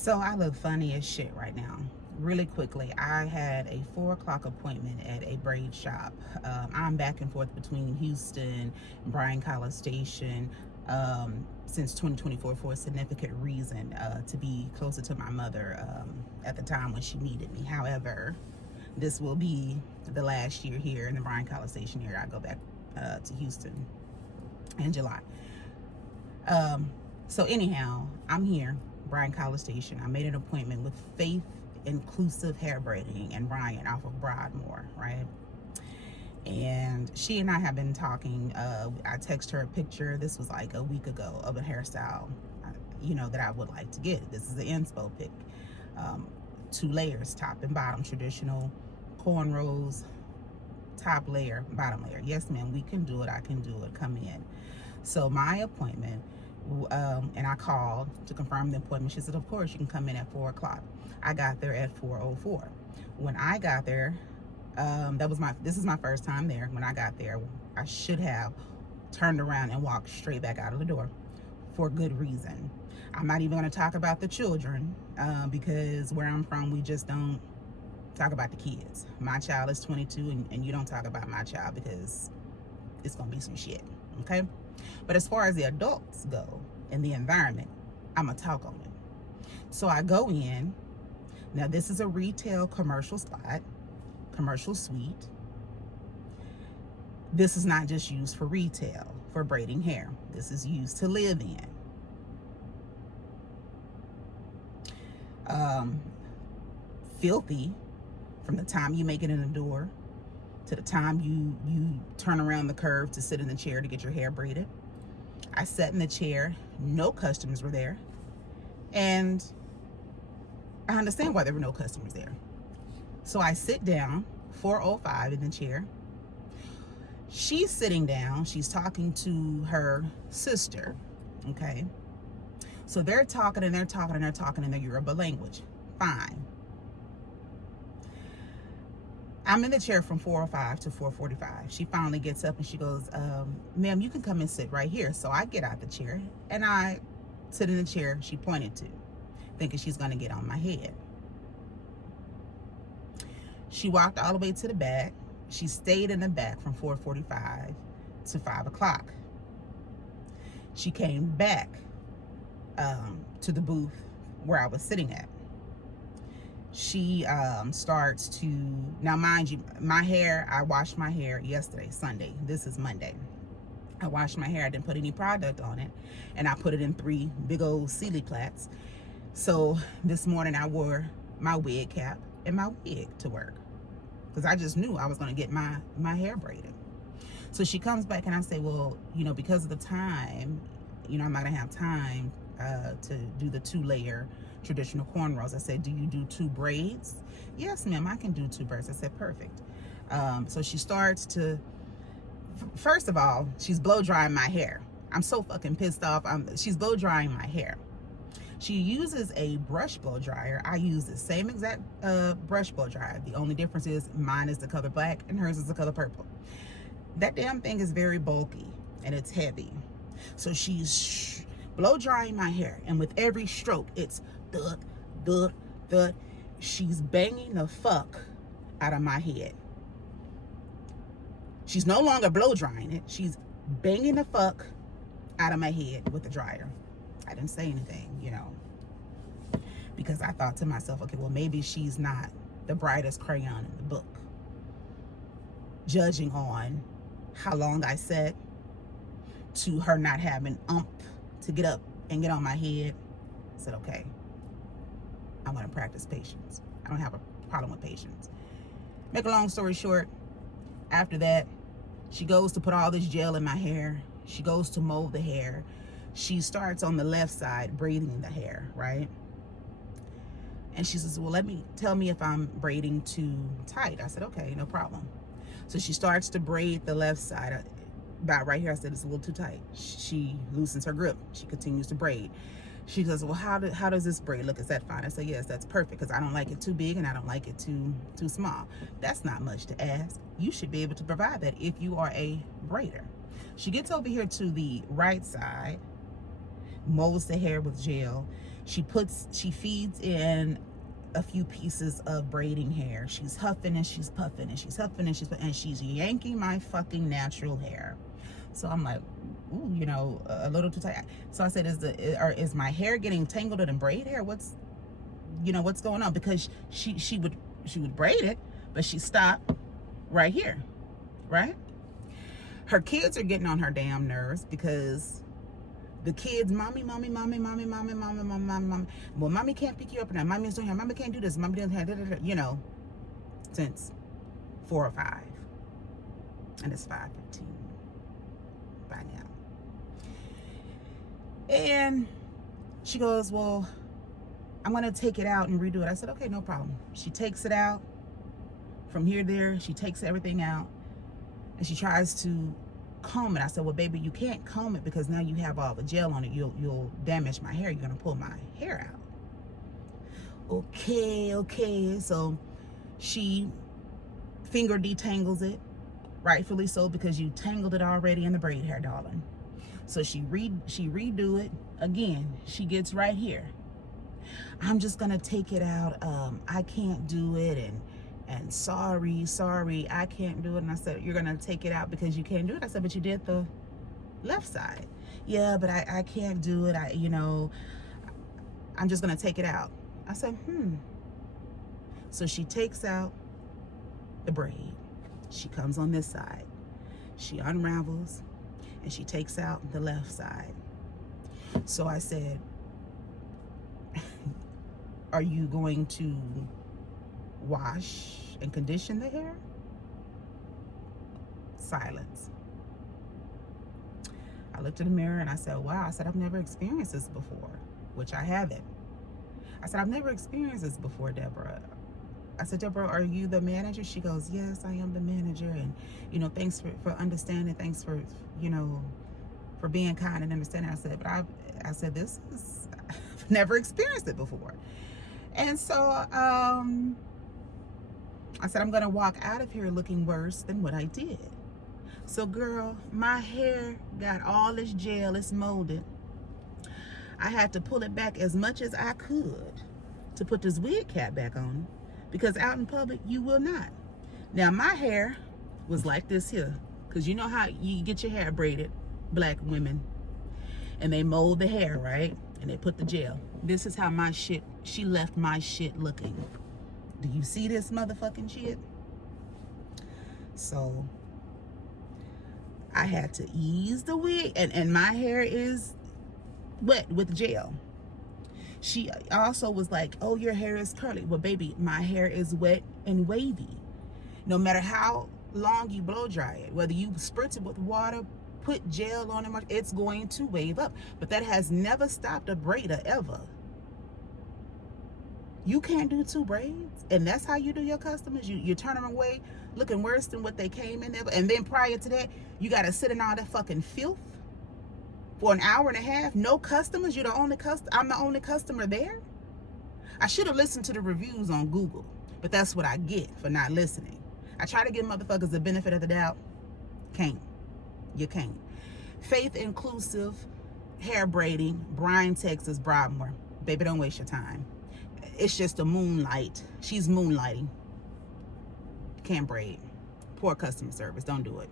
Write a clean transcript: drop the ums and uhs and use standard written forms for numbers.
So I look funny as shit right now. Really quickly, I had a 4 o'clock appointment at a braid shop. I'm back and forth between Houston, Bryan, College Station, since 2024 for a significant reason, to be closer to my mother at the time when she needed me. However, this will be the last year here in the Bryan College Station area. I go back to Houston in July. So anyhow, I'm here, Bryan College Station. I made an appointment with Faith Inclusive Hair Braiding and Bryan off of Broadmoor, right? And she and I have been talking. I text her a picture. This was like a week ago of a hairstyle, that I would like to get. This is the inspo pic. 2 layers, top and bottom, traditional cornrows, top layer, bottom layer. Yes, ma'am, we can do it. I can do it. Come in. So my appointment, and I called to confirm the appointment. She said, of course, you can come in at 4 o'clock. I got there at 4:04. When I got there, this is my first time there. When I got there, I should have turned around and walked straight back out of the door for good reason. I'm not even going to talk about the children because where I'm from, we just don't talk about the kids. My child is 22 and you don't talk about my child because it's going to be some shit, okay? But as far as the adults go in the environment, I'm going to talk on it. So I go in. Now, this is a retail commercial spot, commercial suite. This is not just used for retail, for braiding hair. This is used to live in. Filthy from the time you make it in the door to the time you turn around the curve to sit in the chair to get your hair braided. I sat in the chair. No customers were there. And I understand why there were no customers there. So I sit down, 4:05 in the chair. She's sitting down. She's talking to her sister, okay? So they're talking and they're talking and they're talking in the Yoruba language. Fine. I'm in the chair from 4:05 to 4:45. She finally gets up and she goes, ma'am, you can come and sit right here. So I get out the chair and I sit in the chair she pointed to, thinking she's going to get on my head. She walked all the way to the back. She stayed in the back from 4:45 to 5 o'clock. She came back to the booth where I was sitting at. She starts to, now mind you, my hair, I washed my hair yesterday, Sunday. This is Monday. I washed my hair. I didn't put any product on it. And I put it in 3 big old Sealy plaits. So this morning I wore my wig cap and my wig to work because I just knew I was going to get my hair braided. So she comes back and I say, well, because of the time, I'm not going to have time to do the 2-layer traditional cornrows. I said, do you do 2 braids? Yes, ma'am, I can do 2 braids. I said, perfect. So she starts to, first of all, she's blow drying my hair. I'm so fucking pissed off. She's blow drying my hair. She uses a brush blow dryer. I use the same exact brush blow dryer. The only difference is mine is the color black and hers is the color purple. That damn thing is very bulky and it's heavy. So she's blow drying my hair, and with every stroke, it's thud, thud, thud. She's banging the fuck out of my head. She's no longer blow drying it. She's banging the fuck out of my head with the dryer. I didn't say anything, because I thought to myself, okay, well, maybe she's not the brightest crayon in the book, judging on how long I sat to her not having to get up and get on my head. I said, okay, I'm going to practice patience. I don't have a problem with patience. Make a long story short, after that, she goes to put all this gel in my hair. She goes to mold the hair. She starts on the left side braiding the hair, right? And she says, well, tell me if I'm braiding too tight. I said, okay, no problem. So she starts to braid the left side. About right here, I said, it's a little too tight. She loosens her grip. She continues to braid. She goes, well, how does this braid look? Is that fine? I said, yes, that's perfect, because I don't like it too big and I don't like it too small. That's not much to ask. You should be able to provide that if you are a braider. She gets over here to the right side, molds the hair with gel. She feeds in a few pieces of braiding hair. She's huffing and she's puffing and she's huffing and she's yanking my fucking natural hair. So I'm like, ooh, you know, a little too tight. So I said, is my hair getting tangled in braid hair? What's going on? Because she would braid it, but she stopped right here, right? Her kids are getting on her damn nerves because the kids, mommy. Well, mommy can't pick you up now. Mommy's doing here. Mommy can't do this. Mommy doesn't have, you know, since 4 or 5, and it's 5:15 by now. And she goes, well, I'm gonna take it out and redo it. I said, okay, no problem. She takes it out from here to there. She takes everything out, and she tries to comb it. I said, well, baby, you can't comb it because now you have all the gel on it. You'll damage my hair. You're gonna pull my hair out. Okay. So she finger detangles it, rightfully so, because you tangled it already in the braid hair, darling. So she redo it again. She gets right here. I'm just gonna take it out. I can't do it, and sorry, I can't do it. And I said, you're gonna take it out because you can't do it? I said, but you did the left side. Yeah, but I can't do it. I'm just gonna take it out. I said, So she takes out the braid. She comes on this side. She unravels and she takes out the left side. So I said, are you going to wash and condition the hair? Silence. I looked in the mirror and I said, wow. I said, I've never experienced this before, which I haven't. I said, I've never experienced this before, Deborah. I said, Deborah, are you the manager? She goes, yes, I am the manager. And, you know, thanks for understanding. Thanks for, you know, for being kind and understanding. I said, but I've never experienced it before. And so I said, I'm going to walk out of here looking worse than what I did. So, girl, my hair got all this gel. It's molded. I had to pull it back as much as I could to put this wig cap back on, because out in public, you will not. Now, my hair was like this here, because you know how you get your hair braided, black women, and they mold the hair, right? And they put the gel. This is how she left my shit looking. Do you see this motherfucking shit? So I had to ease the wig, and my hair is wet with gel. She also was like, oh, your hair is curly. Well, baby, my hair is wet and wavy. No matter how long you blow dry it, whether you spritz it with water, put gel on it, it's going to wave up. But that has never stopped a braider ever. You can't do 2 braids, and that's how you do your customers. You turn them away looking worse than what they came in there. And then prior to that, you got to sit in all that fucking filth for an hour and a half. No customers. You're the only I'm the only customer there. I should have listened to the reviews on Google, but that's what I get for not listening. I try to give motherfuckers the benefit of the doubt. Can't. You can't. Faith Inclusive Hair Braiding, Bryan, Texas, Broadmoor. Baby, don't waste your time. It's just a moonlight. She's moonlighting. Can't braid. Poor customer service. Don't do it.